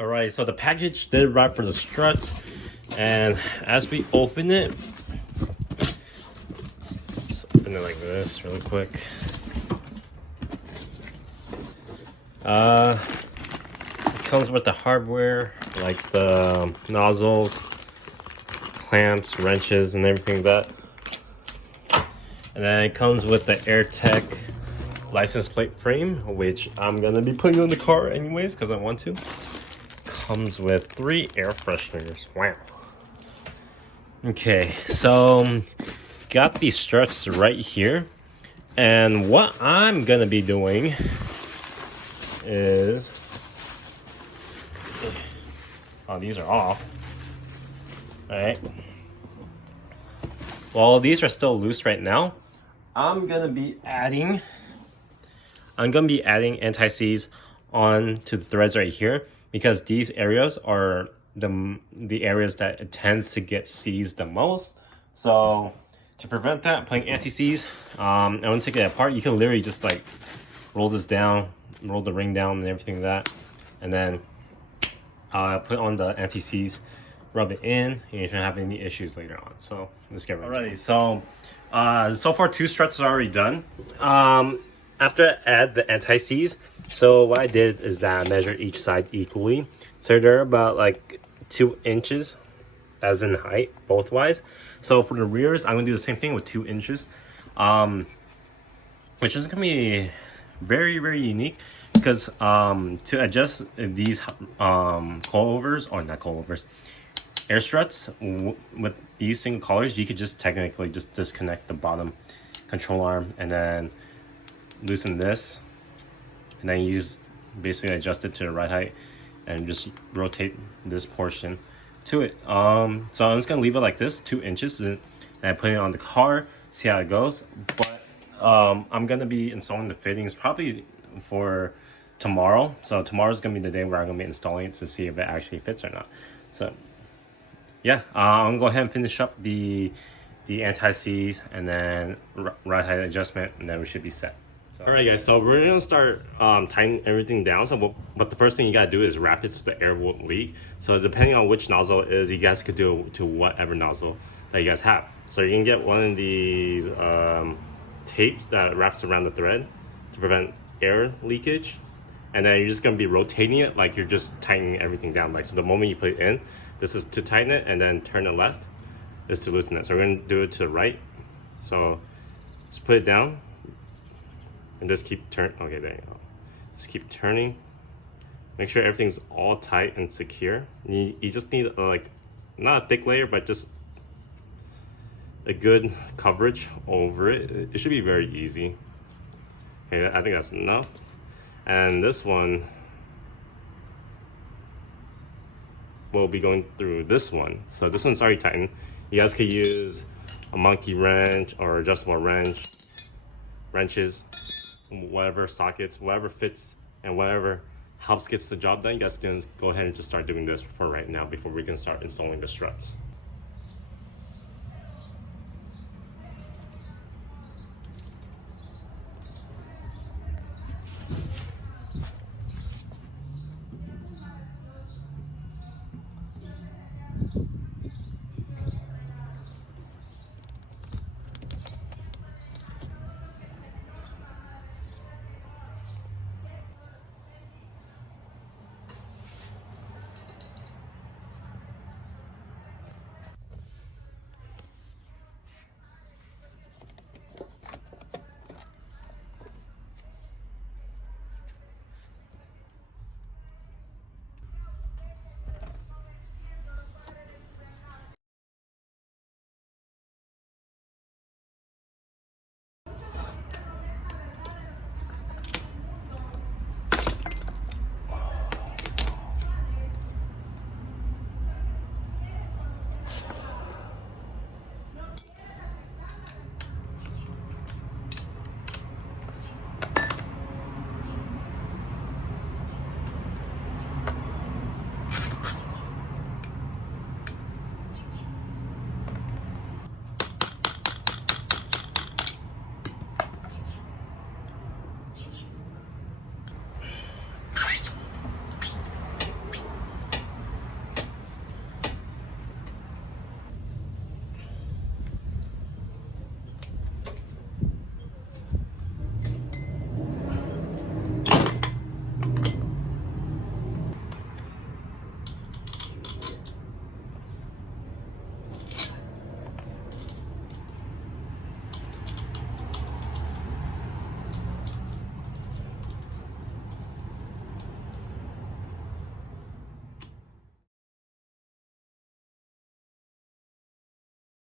Alright, so the package did arrive for the struts, and as we open it, just open it like this really quick. It comes with the hardware, like the nozzles, clamps, wrenches, and everything like that. And then it comes with the AIRTEKK license plate frame, which I'm gonna be putting on the car anyways because I want to. Comes with 3 air fresheners. Wow. Okay, so got these struts right here, and what I'm gonna be doing is, oh, these are off. All right. Well, these are still loose right now. I'm gonna be adding anti-seize on to the threads right here, because these areas are the areas that it tends to get seized the most. So to prevent that, I'm putting anti-seize. I want to take it apart. You can literally just like roll this down, roll the ring down and everything like that, and then put on the anti-seize, rub it in, and you shouldn't have any issues later on. So let's get right. Alrighty, so far 2 struts are already done. After I add the anti-seize, so what I did is that I measured each side equally. So they're about like 2 inches as in height, both wise. So for the rears, I'm gonna do the same thing with 2 inches, which is gonna be very, very unique because to adjust these coilovers, or not coilovers, air struts with these single collars, you could just technically just disconnect the bottom control arm and then loosen this, and then you just basically adjust it to the right height and just rotate this portion to it. So I'm just gonna leave it like this, 2 inches, and I put it on the car, see how it goes. But I'm gonna be installing the fittings probably for tomorrow. So tomorrow's gonna be the day where I'm gonna be installing it to see if it actually fits or not. So yeah, I'm gonna go ahead and finish up the anti-seize and then right height adjustment, and then we should be set. So. Alright guys, so we're gonna start tightening everything down. But the first thing you gotta do is wrap it so the air won't leak. So depending on which nozzle it is, you guys could do it to whatever nozzle that you guys have. So you can get one of these tapes that wraps around the thread to prevent air leakage, and then you're just gonna be rotating it like you're just tightening everything down. Like, so the moment you put it in, this is to tighten it, and then turn it left is to loosen it. So we're gonna do it to the right. So just put it down and just keep turning. Okay, there you go. Just keep turning. Make sure everything's all tight and secure. You just need like, not a thick layer, but just a good coverage over it. It should be very easy. Okay, I think that's enough. And this one will be going through this one. So this one's already tightened. You guys could use a monkey wrench or adjustable wrenches, whatever, sockets, whatever fits and whatever helps gets the job done. You guys can go ahead and just start doing this for right now before we can start installing the struts.